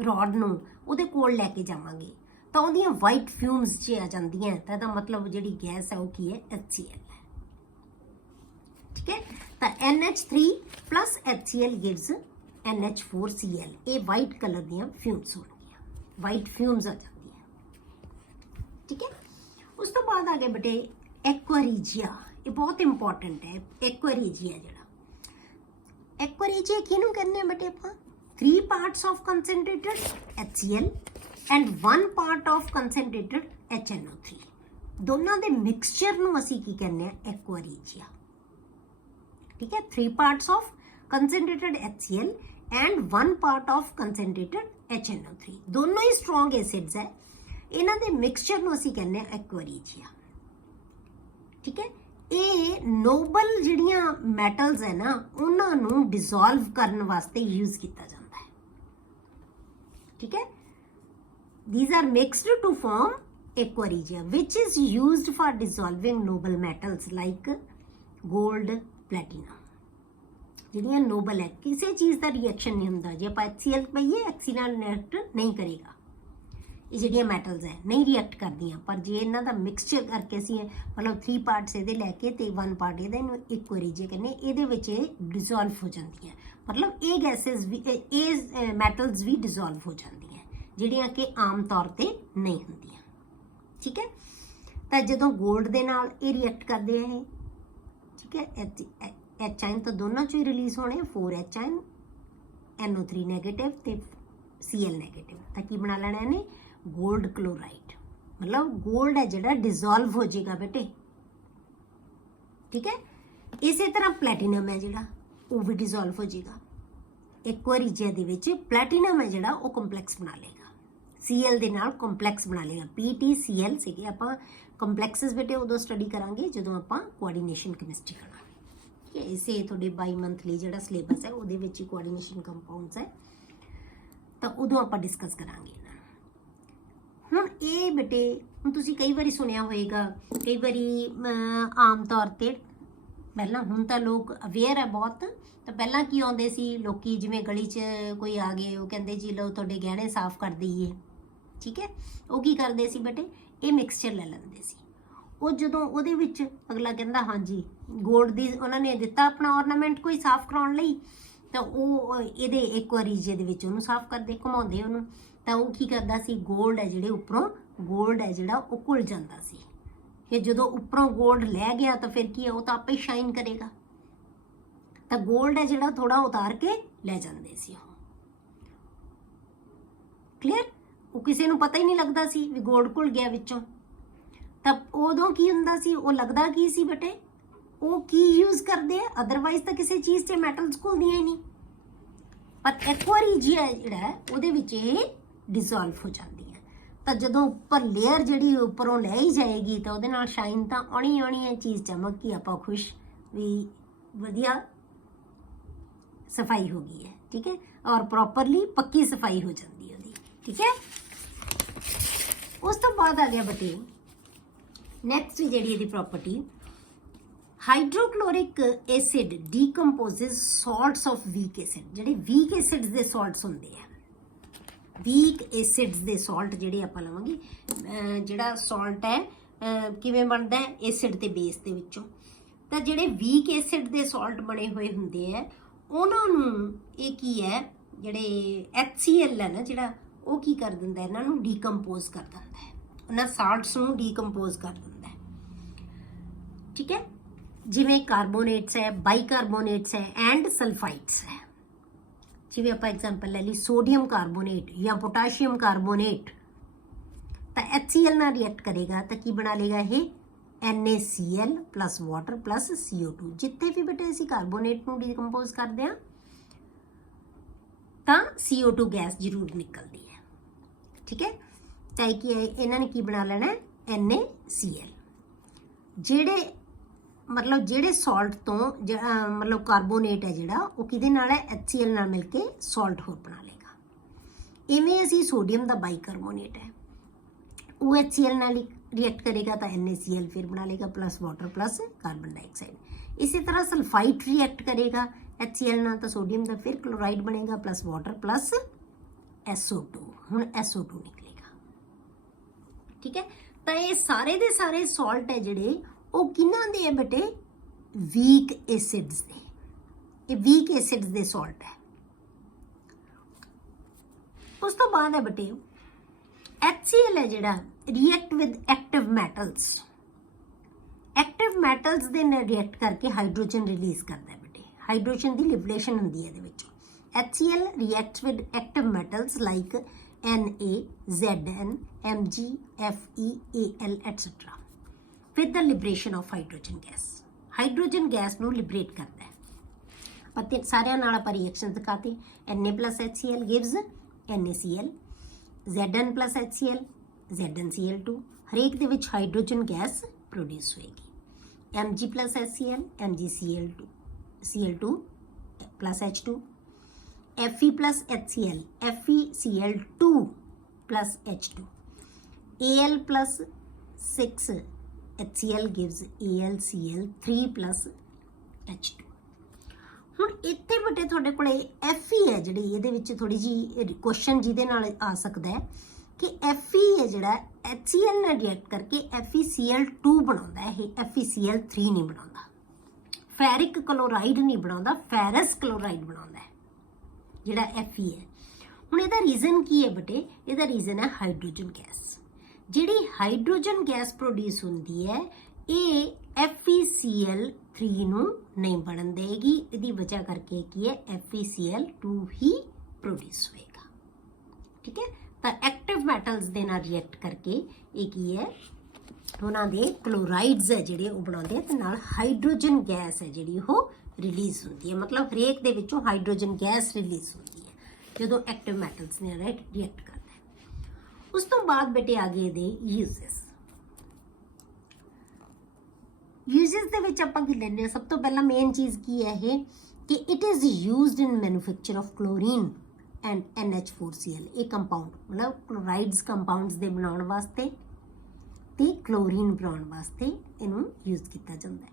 ਰੋਡ ਨੂੰ ਉਹਦੇ ਕੋਲ ਲੈ ਕੇ ਜਾਵਾਂਗੇ ਤਾਂ ਉਹਦੀਆਂ ਵਾਈਟ ਫਿਊਮਸ ਜੇ ਆ ਜਾਂਦੀਆਂ ਤਾਂ ਇਹਦਾ ਮਤਲਬ ਜਿਹੜੀ ਗੈਸ ਹੈ ਉਹ ਕੀ ਹੈ, HCl ਹੈ, ਠੀਕ ਹੈ। ਤਾਂ NH3 plus HCl gives NH4Cl। ਇਹ ਵਾਈਟ ਕਲਰ ਦੀਆਂ ਫਿਊਮਸ ਹੋਣਗੀਆਂ, ਵਾਈਟ ਫਿਊਮਸ ਆ ਜਾਂਦੀਆਂ, ਠੀਕ ਹੈ। ਉਸ ਤੋਂ ਬਾਅਦ ਆ ਗਏ ਬੇਟੇ ਐਕੁਆਰੀਜੀਆ। ਇਹ ਬਹੁਤ ਇੰਪੋਰਟੈਂਟ ਹੈ ਐਕੁਆਰੀਜੀਆ। ਜਿਹੜਾ ਐਕੁਆਰੀਜੀਆ ਕਿਹਨੂੰ ਕਹਿੰਦੇ ਆ ਬੇਟੇ ਆਪਾਂ, 3 parts of concentrated HCl and 1 part of concentrated HNO3 ਦੋਨਾਂ ਦੇ ਮਿਕਸਚਰ ਨੂੰ ਅਸੀਂ ਕੀ ਕਹਿੰਦੇ ਆ, ਐਕੁਆਰੀਜੀਆ, ਠੀਕ ਹੈ। 3 parts of concentrated HCl and 1 part of concentrated HNO3 ਦੋਨੋਂ ਹੀ ਸਟਰੋਂਗ ਐਸਿਡਸ ਹੈ, ਇਹਨਾਂ ਦੇ ਮਿਕਸਚਰ ਨੂੰ ਅਸੀਂ ਕਹਿੰਦੇ ਆ ਐਕੁਆਰੀਜੀਆ, ਠੀਕ ਹੈ। ਇਹ ਨੋਬਲ ਜਿਹੜੀਆਂ ਮੈਟਲਸ ਹੈ ਨਾ ਉਹਨਾਂ ਨੂੰ ਡਿਸੋਲਵ ਕਰਨ ਵਾਸਤੇ ਯੂਜ਼ ਕੀਤਾ ਜਾਂਦਾ ਹੈ, ਠੀਕ ਹੈ। These are mixed to form aquaregia, which is used for dissolving noble metals like gold, platinum। ਜਿਹੜੀਆਂ ਨੋਬਲ ਹੈ, ਕਿਸੇ ਚੀਜ਼ ਦਾ ਰਿਐਕਸ਼ਨ ਨਹੀਂ ਹੁੰਦਾ, ਜੇ ਆਪਾਂ HCl ਪਈਏ HCl ਨਾਲ ਰਿਐਕਟ ਨਹੀਂ ਕਰੇਗਾ। ਇਹ ਜਿਹੜੀਆਂ ਮੈਟਲਸ ਹੈ ਨਹੀਂ ਰਿਐਕਟ ਕਰਦੀਆਂ, ਪਰ ਜੇ ਇਹਨਾਂ ਦਾ ਮਿਕਸਚਰ ਕਰਕੇ ਅਸੀਂ ਮਤਲਬ 3 parts ਇਹਦੇ ਲੈ ਕੇ ਤੇ 1 part ਇਹਦਾ, ਇਹਨੂੰ ਐਕੁਆਰੀਜੀਆ ਕਹਿੰਦੇ, ਇਹਦੇ ਵਿੱਚ ਇਹ ਡਿਸੋਲਵ ਹੋ ਜਾਂਦੀਆਂ, ਮਤਲਬ ਇਹ ਗੈਸਿਸ ਵੀ, ਇਹ ਮੈਟਲਸ ਵੀ ਡਿਸੋਲਵ ਹੋ ਜਾਂਦੀਆਂ ਜਿਹੜੀਆਂ ਕਿ ਆਮ ਤੌਰ ਤੇ ਨਹੀਂ ਹੁੰਦੀਆਂ, ਠੀਕ ਹੈ। ਤਾਂ ਜਦੋਂ 골ਡ ਦੇ ਨਾਲ ਇਹ ਰਿਐਕਟ ਕਰਦੇ ਆ ਇਹ, ਠੀਕ ਹੈ, H ਆਇਨ ਤਾਂ ਦੋਨਾਂ ਚੋਂ ਹੀ ਰਿਲੀਜ਼ ਹੋਣੇ, 4H ਆਇਨ, NO3 ਨੈਗੇਟਿਵ ਤੇ Cl ਨੈਗੇਟਿਵ, ਤਾਂ ਕੀ ਬਣਾ ਲੈਣਾ ਇਹਨੇ, 골ਡ ਕਲੋਰਾਈਡ। ਮਤਲਬ 골ਡ ਹੈ ਜਿਹੜਾ ਡਿਸੋਲਵ ਹੋ ਜਾਏਗਾ ਬੇਟੇ, ਠੀਕ ਹੈ। ਇਸੇ ਤਰ੍ਹਾਂ ਪਲੈਟੀਨਮ ਹੈ ਜਿਹੜਾ ਉਹ ਵੀ ਡਿਸੋਲਵ ਹੋ ਜਾਏਗਾ। ਐਕੁਆਰੀਜੀਆ ਦੇ ਵਿੱਚ ਪਲੈਟੀਨਮ ਹੈ ਜਿਹੜਾ ਉਹ ਕੰਪਲੈਕਸ ਬਣਾ ਲਏਗਾ, Cl ਦੇ ਨਾਲ ਕੰਪਲੈਕਸ ਬਣਾ ਲਏਗਾ। PTCl ਸੀਗੇ, ਆਪਾਂ ਕੰਪਲੈਕਸਸ ਬੇਟੇ ਉਦੋਂ ਸਟੱਡੀ ਕਰਾਂਗੇ ਜਦੋਂ ਆਪਾਂ ਕੋਆਰਡੀਨੇਸ਼ਨ ਕੈਮਿਸਟਰੀ ਕਰਾਂਗੇ, ਠੀਕ ਹੈ। ਇਸੇ ਤੁਹਾਡੇ ਬਾਈ ਮੰਥਲੀ ਜਿਹੜਾ ਸਿਲੇਬਸ ਹੈ ਉਹਦੇ ਵਿੱਚ ਹੀ ਕੋਆਰਡੀਨੇਸ਼ਨ ਕੰਪਾਊਂਡਸ ਹੈ, ਤਾਂ ਉਦੋਂ ਆਪਾਂ ਡਿਸਕਸ ਕਰਾਂਗੇ ਇਹਨਾਂ ਨੂੰ। ਹੁਣ ਇਹ ਬੇਟੇ, ਹੁਣ ਤੁਸੀਂ ਕਈ ਵਾਰੀ ਸੁਣਿਆ ਹੋਏਗਾ, ਕਈ ਵਾਰੀ ਆਮ ਤੌਰ ਤੇ ਪਹਿਲਾਂ, ਹੁਣ ਤਾਂ ਲੋਕ ਅਵੇਅਰ ਹੈ ਬਹੁਤ, ਤਾਂ ਪਹਿਲਾਂ ਕੀ ਆਉਂਦੇ ਸੀ ਲੋਕੀ, ਜਿਵੇਂ ਗਲੀ 'ਚ ਕੋਈ ਆ ਗਏ ਉਹ ਕਹਿੰਦੇ ਜੀ ਲਓ ਤੁਹਾਡੇ ਗਹਿਣੇ ਸਾਫ਼ ਕਰ ਦਈਏ, ਠੀਕ ਹੈ। ਉਹ ਕੀ ਕਰਦੇ ਸੀ ਬੇਟੇ, ਇਹ ਮਿਕਸਚਰ ਲੈ ਲੈਂਦੇ ਸੀ। ਉਹ ਜਦੋਂ ਉਹਦੇ ਵਿੱਚ ਅਗਲਾ ਕਹਿੰਦਾ ਹਾਂਜੀ ਗੋਲਡ ਦੀ ਉਹਨਾਂ ਨੇ ਦਿੱਤਾ ਆਪਣਾ ornament ਕੋਈ ਸਾਫ਼ ਕਰਾਉਣ ਲਈ, ਤਾਂ ਉਹ ਇਹਦੇ ਐਕੁਆਰੀਜੀਆ ਦੇ ਵਿੱਚ ਉਹਨੂੰ ਸਾਫ਼ ਕਰਦੇ, ਘੁਮਾਉਂਦੇ ਉਹਨੂੰ, ਤਾਂ ਉਹ ਕੀ ਕਰਦਾ ਸੀ, ਗੋਲਡ ਹੈ ਜਿਹੜੇ ਉੱਪਰੋਂ, ਗੋਲਡ ਹੈ ਜਿਹੜਾ ਉਹ ਘੁਲ ਜਾਂਦਾ ਸੀ। ਫਿਰ ਜਦੋਂ ਉੱਪਰੋਂ ਗੋਲਡ ਲੈ ਗਿਆ ਤਾਂ ਫਿਰ ਕੀ ਹੈ, ਉਹ ਤਾਂ ਆਪੇ ਸ਼ਾਈਨ ਕਰੇਗਾ, ਤਾਂ ਗੋਲਡ ਹੈ ਜਿਹੜਾ ਥੋੜਾ ਉਤਾਰ ਕੇ ਲੈ ਜਾਂਦੇ ਸੀ ਉਹ, ਕਲੀਅਰ। ਉਹ ਕਿਸੇ ਨੂੰ ਪਤਾ ਹੀ ਨਹੀਂ ਲੱਗਦਾ ਸੀ ਵੀ ਗੋਲਡ ਘੁਲ ਗਿਆ ਵਿੱਚੋਂ। ਤਾਂ ਉਦੋਂ ਕੀ ਹੁੰਦਾ ਸੀ, ਉਹ ਲੱਗਦਾ ਕੀ ਸੀ ਬੇਟੇ, ਉਹ ਕੀ ਯੂਜ਼ ਕਰਦੇ ਆ, ਅਦਰਵਾਈਜ਼ ਤਾਂ ਕਿਸੇ ਚੀਜ਼ 'ਚ ਮੈਟਲਸ ਘੁਲਦੀਆਂ ਹੀ ਨਹੀਂ, ਪਰ ਐਕੁਆਰੀਜੀਆ ਜਿਹੜਾ ਉਹਦੇ ਵਿੱਚ ਇਹ ਡਿਸੋਲਵ ਹੋ ਜਾਂਦੀ ਹੈ। ਤਾਂ ਜਦੋਂ ਉੱਪਰ ਲੇਅਰ ਜਿਹੜੀ ਉੱਪਰੋਂ ਲੈ ਹੀ ਜਾਏਗੀ ਤਾਂ ਉਹਦੇ ਨਾਲ ਸ਼ਾਈਨ ਤਾਂ ਆਉਣੀ ਆਉਣੀ ਹੈ, ਚੀਜ਼ ਚਮਕ ਕੇ ਆਪਾਂ ਖੁਸ਼ ਵੀ ਵਧੀਆ ਸਫਾਈ ਹੋ ਗਈ ਹੈ, ਠੀਕ ਹੈ, ਔਰ ਪ੍ਰੋਪਰਲੀ ਪੱਕੀ ਸਫਾਈ ਹੋ ਜਾਂਦੀ ਹੈ ਉਹਦੀ, ਠੀਕ ਹੈ। ਉਸ ਤੋਂ ਬਾਅਦ ਆ ਗਿਆ ਬੇਟੇ ਨੈਕਸਟ ਜਿਹੜੀ ਇਹਦੀ property, hydrochloric acid decomposes salts of weak acid. ਜਿਹੜੇ ਵੀਕ ਐਸਿਡਸ ਦੇ ਸਾਲਟਸ ਹੁੰਦੇ ਆ, ਵੀਕ ਐਸਿਡਸ ਦੇ ਸਾਲਟ ਜਿਹੜੇ ਆਪਾਂ ਲਵਾਂਗੇ, ਜਿਹੜਾ ਸਾਲਟ ਹੈ ਕਿਵੇਂ ਬਣਦਾ ਹੈ, ਐਸਿਡ ਤੇ ਬੇਸ ਦੇ ਵਿੱਚੋਂ। ਤਾਂ ਜਿਹੜੇ ਵੀਕ ਐਸਿਡ ਦੇ ਸਾਲਟ ਬਣੇ ਹੋਏ ਹੁੰਦੇ ਆ ਉਹਨਾਂ ਨੂੰ ਇਹ ਕੀ ਹੈ, ਜਿਹੜੇ HCl ਹੈ ਨਾ ਜਿਹੜਾ, ਉਹ ਕੀ ਕਰ ਦਿੰਦਾ ਇਹਨਾਂ ਨੂੰ, ਡੀਕੰਪੋਜ਼ ਕਰ ਦਿੰਦਾ ਹੈ, ਉਹਨਾਂ ਸਾਲਟਸ ਨੂੰ ਡੀਕੰਪੋਜ਼ ਕਰ ਦਿੰਦਾ ਹੈ। ਠੀਕ ਹੈ, ਜਿਵੇਂ ਕਾਰਬੋਨੇਟਸ ਹੈ, ਬਾਈਕਾਰਬੋਨੇਟਸ ਹੈ ਐਂਡ ਸਲਫਾਈਡਸ ਹੈ। ਜਿਵੇਂ ਆਪਾਂ ਐਗਜ਼ਾਮਪਲ ਲੈ ਲਈ ਸੋਡੀਅਮ ਕਾਰਬੋਨੇਟ ਜਾਂ ਪੋਟਾਸ਼ੀਅਮ ਕਾਰਬੋਨੇਟ, ਤਾਂ HCl ਨਾਲ ਰਿਐਕਟ ਕਰੇਗਾ ਤਾਂ ਕੀ ਬਣਾ ਲੇਗਾ ਇਹ, NaCl plus water plus CO2। ਜਿੱਥੇ ਵੀ ਬੇਟੇ ਅਸੀਂ ਕਾਰਬੋਨੇਟ ਨੂੰ ਡੀਕੰਪੋਜ਼ ਕਰਦੇ ਹਾਂ ਤਾਂ CO2 ਗੈਸ ਜ਼ਰੂਰ ਨਿਕਲਦੀ ਹੈ। ਠੀਕ ਹੈ, ਤਾਂ ਇਹ ਕੀ ਹੈ, ਇਹਨਾਂ ਨੇ ਕੀ ਬਣਾ ਲੈਣਾ ਹੈ, NaCl। ਜਿਹੜੇ ਸਾਲਟ ਤੋਂ ਮਤਲਬ ਕਾਰਬੋਨੇਟ ਹੈ ਜਿਹੜਾ, ਉਹ ਕਿਹਦੇ ਨਾਲ ਹੈ, HCl ਨਾਲ ਮਿਲ ਕੇ ਸਾਲਟ ਹੋਰ ਬਣਾ ਲੇਗਾ। ਇਵੇਂ ਅਸੀਂ ਸੋਡੀਅਮ ਦਾ ਬਾਈਕਾਰਬੋਨੇਟ ਹੈ, ਉਹ HCl ਨਾਲ ਰਿਐਕਟ ਕਰੇਗਾ ਤਾਂ NaCl ਫਿਰ ਬਣਾ ਲੇਗਾ plus water plus carbon dioxide. ਇਸੇ ਤਰ੍ਹਾਂ ਸਲਫਾਈਡ ਰਿਐਕਟ ਕਰੇਗਾ HCl ਨਾਲ ਤਾਂ ਸੋਡੀਅਮ ਦਾ ਫਿਰ ਕਲੋਰਾਈਡ ਬਣੇਗਾ ਪਲਸ ਵਾਟਰ ਪਲਸ SO2। ਹੁਣ SO2 ਨਿਕਲੇਗਾ। ਠੀਕ ਹੈ, ਤਾਂ ਇਹ ਸਾਰੇ ਦੇ ਸਾਰੇ ਸਾਲਟ ਹੈ ਜਿਹੜੇ, ਉਹ ਕਿਹਨਾਂ ਦੇ ਹੈ ਬੇਟੇ, ਵੀਕ ਐਸਿਡਸ ਦੇ। ਇਹ ਵੀਕ ਐਸਿਡਸ ਦੇ ਸਾਲਟ ਹੈ। ਉਸ ਤੋਂ ਬਾਅਦ ਹੈ ਬੇਟੇ HCl ਹੈ ਜਿਹੜਾ, react with active metals. Active metals ਦੇ ਨਾਲ ਰਿਐਕਟ ਕਰਕੇ ਹਾਈਡਰੋਜਨ ਰਿਲੀਜ਼ ਕਰਦਾ ਹੈ ਬੇਟੇ, ਹਾਈਡਰੋਜਨ ਦੀ ਲਿਬਰੇਸ਼ਨ ਹੁੰਦੀ ਹੈ ਇਹਦੇ ਵਿੱਚ। HCl reacts with active metals like Na, Zn, Mg, Fe, Al, etc. with the liberation of hydrogen gas. Hydrogen gas ਨੂੰ ਲਿਬਰੇਟ ਕਰਦਾ ਹੈ। ਅਤੇ ਸਾਰਿਆਂ ਨਾਲ ਆਪਾਂ reaction ਦਿਖਾਤੀ। Na plus HCl gives NaCl, Zn plus HCl, ZnCl2। ਹਰੇਕ ਦੇ ਵਿੱਚ ਹਾਈਡਰੋਜਨ ਗੈਸ ਪ੍ਰੋਡਿਊਸ ਹੋਏਗੀ। Mg plus HCl, MgCl2, Cl2 plus H2, Fe plus HCl, FeCl2 plus H2, Al plus 6 HCl gives AlCl3 plus H2। ਹੁਣ ਇੱਥੇ ਬੇਟੇ ਤੁਹਾਡੇ ਕੋਲੇ Fe ਹੈ ਜਿਹੜੀ, ਇਹਦੇ ਵਿੱਚ ਥੋੜੀ ਜੀ ਕੁਐਸਚਨ ਜਿਹਦੇ ਨਾਲ ਆ ਸਕਦਾ ਹੈ ਕਿ Fe ਹੈ ਜਿਹੜਾ HCl ਨਾਲ ਰਿਐਕਟ ਕਰਕੇ FeCl2 ਬਣਾਉਂਦਾ ਹੈ, ਇਹ FeCl3 ਨਹੀਂ ਬਣਾਉਂਦਾ। ਫੈਰਿਕ ਕਲੋਰਾਈਡ ਨਹੀਂ ਬਣਾਉਂਦਾ, ਫੈਰਸ ਕਲੋਰਾਈਡ ਬਣਾਉਂਦਾ ਹੈ ਜਿਹੜਾ Fe ਹੈ। ਹੁਣ ਇਹਦਾ ਰੀਜ਼ਨ ਕੀ ਹੈ ਬੇਟੇ, ਇਹਦਾ ਰੀਜ਼ਨ ਹੈ ਹਾਈਡਰੋਜਨ ਗੈਸ। ਜਿਹੜੀ ਹਾਈਡਰੋਜਨ ਗੈਸ ਪ੍ਰੋਡਿਊਸ ਹੁੰਦੀ ਹੈ ਇਹ FeCl3 ਨੂੰ ਨਹੀਂ ਬਣਨ ਦੇਗੀ, ਇਹਦੀ ਵਜ੍ਹਾ ਕਰਕੇ ਕੀ ਹੈ, FeCl2 ਹੀ ਪ੍ਰੋਡਿਊਸ ਹੋਏਗਾ। ਠੀਕ ਹੈ, ਤਾਂ ਐਕਟਿਵ ਮੈਟਲਸ ਦੇ ਨਾਲ ਰਿਐਕਟ ਕਰਕੇ ਇਹ ਕੀ ਹੈ, ਉਹਨਾਂ ਦੇ ਕਲੋਰਾਈਡਸ ਹੈ ਜਿਹੜੇ ਉਹ ਬਣਾਉਂਦੇ ਆ, ਤੇ ਨਾਲ ਹਾਈਡਰੋਜਨ ਗੈਸ ਹੈ ਜਿਹੜੀ ਉਹ ਰਿਲੀਜ਼ ਹੁੰਦੀ ਹੈ। ਮਤਲਬ ਹਰੇਕ ਦੇ ਵਿੱਚੋਂ ਹਾਈਡਰੋਜਨ ਗੈਸ ਰਿਲੀਜ਼ ਹੁੰਦੀ ਹੈ ਜਦੋਂ ਐਕਟਿਵ ਮੈਟਲਸ ਨਾਲ ਰਿਐਕਟ ਕਰਦਾ ਹੈ। ਉਸ ਤੋਂ ਬਾਅਦ ਬੇਟੇ ਆ ਗਏ ਇਹਦੇ ਯੂਜ਼ਸ। ਯੂਜ਼ਸ ਦੇ ਵਿੱਚ ਆਪਾਂ ਕੀ ਲੈਂਦੇ ਹਾਂ, ਸਭ ਤੋਂ ਪਹਿਲਾਂ ਮੇਨ ਚੀਜ਼ ਕੀ ਹੈ ਇਹ ਕਿ it is used in manufacture of chlorine and NH4Cl। ਇਹ ਕੰਪਾਊਂਡ ਮਤਲਬ ਕਲੋਰਾਈਡਸ ਕੰਪਾਊਂਡਸ ਦੇ ਬਣਾਉਣ ਵਾਸਤੇ ਤੇ ਕਲੋਰੀਨ ਬਣਾਉਣ ਵਾਸਤੇ ਇਹਨੂੰ ਯੂਜ਼ ਕੀਤਾ ਜਾਂਦਾ ਹੈ।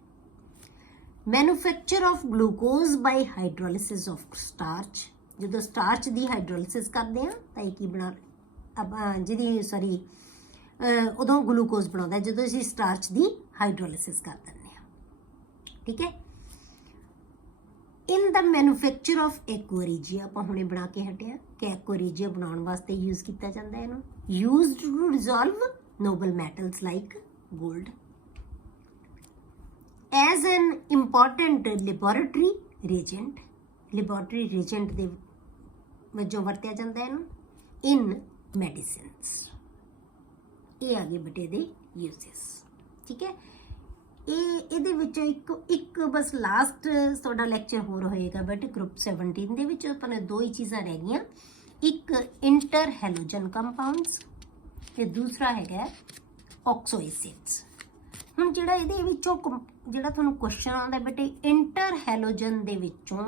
Manufacture of glucose by hydrolysis of starch. ਜਦੋਂ ਸਟਾਰਚ ਦੀ ਹਾਈਡਰੋਲਿਸਿਸ ਕਰਦੇ ਆ ਤਾਂ ਇਹ ਕੀ ਬਣਾ ਉਦੋਂ ਗਲੂਕੋਜ਼ ਬਣਾਉਂਦਾ ਜਦੋਂ ਅਸੀਂ ਸਟਾਰਚ ਦੀ ਹਾਈਡਰੋਲਿਸਿਸ ਕਰ ਦਿੰਦੇ ਹਾਂ। ਠੀਕ ਹੈ, ਇਨ ਦਾ ਮੈਨੂਫੈਕਚਰ ਆਫ ਐਕੁਆਰੀਜੀਆ ਆਪਾਂ ਹੁਣੇ ਬਣਾ ਕੇ ਹਟਿਆ ਕਿ ਐਕੁਆਰੀਜੀਆ ਬਣਾਉਣ ਵਾਸਤੇ ਯੂਜ਼ ਕੀਤਾ ਜਾਂਦਾ ਹੈ ਇਹਨੂੰ। Used to resolve noble metals like gold. As an important laboratory reagent, laboratory reagent ਦੇ ਵਜੋਂ ਵਰਤਿਆ ਜਾਂਦਾ ਇਹਨੂੰ। In medicines. ਇਹ ਆ ਗਏ ਬੇਟੇ ਦੇ ਯੂਜ਼ਸ। ਠੀਕ ਹੈ, ਇਹਦੇ ਵਿੱਚੋਂ ਇੱਕ ਬਸ ਲਾਸਟ ਤੁਹਾਡਾ ਲੈਕਚਰ ਹੋਰ ਹੋਏਗਾ ਬਟ ਗਰੁੱਪ 17 ਦੇ ਵਿੱਚ ਆਪਾਂ ਨੇ ਦੋ ਹੀ ਚੀਜ਼ਾਂ ਰਹਿ ਗਈਆਂ, ਇੱਕ ਇੰਟਰ ਹੈਲੋਜਨ ਕੰਪਾਊਂਡਸ ਤੇ ਦੂਸਰਾ ਹੈਗਾ ਆਕਸੋ ਐਸਿਡਸ। ਹੁਣ ਜਿਹੜਾ ਇਹਦੇ ਵਿੱਚੋਂ ਜਿਹੜਾ ਤੁਹਾਨੂੰ ਕੁਐਸਚਨ ਆਉਂਦਾ ਬੇਟੇ ਇੰਟਰ ਹੈਲੋਜਨ ਦੇ ਵਿੱਚੋਂ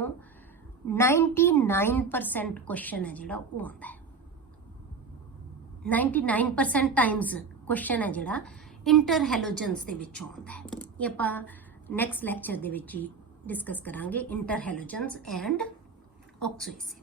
99% ਕੁਐਸਚਨ ਹੈ ਜਿਹੜਾ ਉਹ ਆਉਂਦਾ ਹੈ। 99% ਟਾਈਮਸ ਕੁਐਸਚਨ ਹੈ ਜਿਹੜਾ ਇੰਟਰ ਹੈਲੋਜਨਸ ਦੇ ਵਿੱਚੋਂ ਆਉਂਦਾ ਹੈ। ਇਹ ਆਪਾਂ ਨੈਕਸਟ ਲੈਕਚਰ ਦੇ ਵਿੱਚ ਹੀ ਡਿਸਕਸ ਕਰਾਂਗੇ ਇੰਟਰ ਹੈਲੋਜਨਸ ਐਂਡ ਆਕਸੋ ਐਸਿਡ।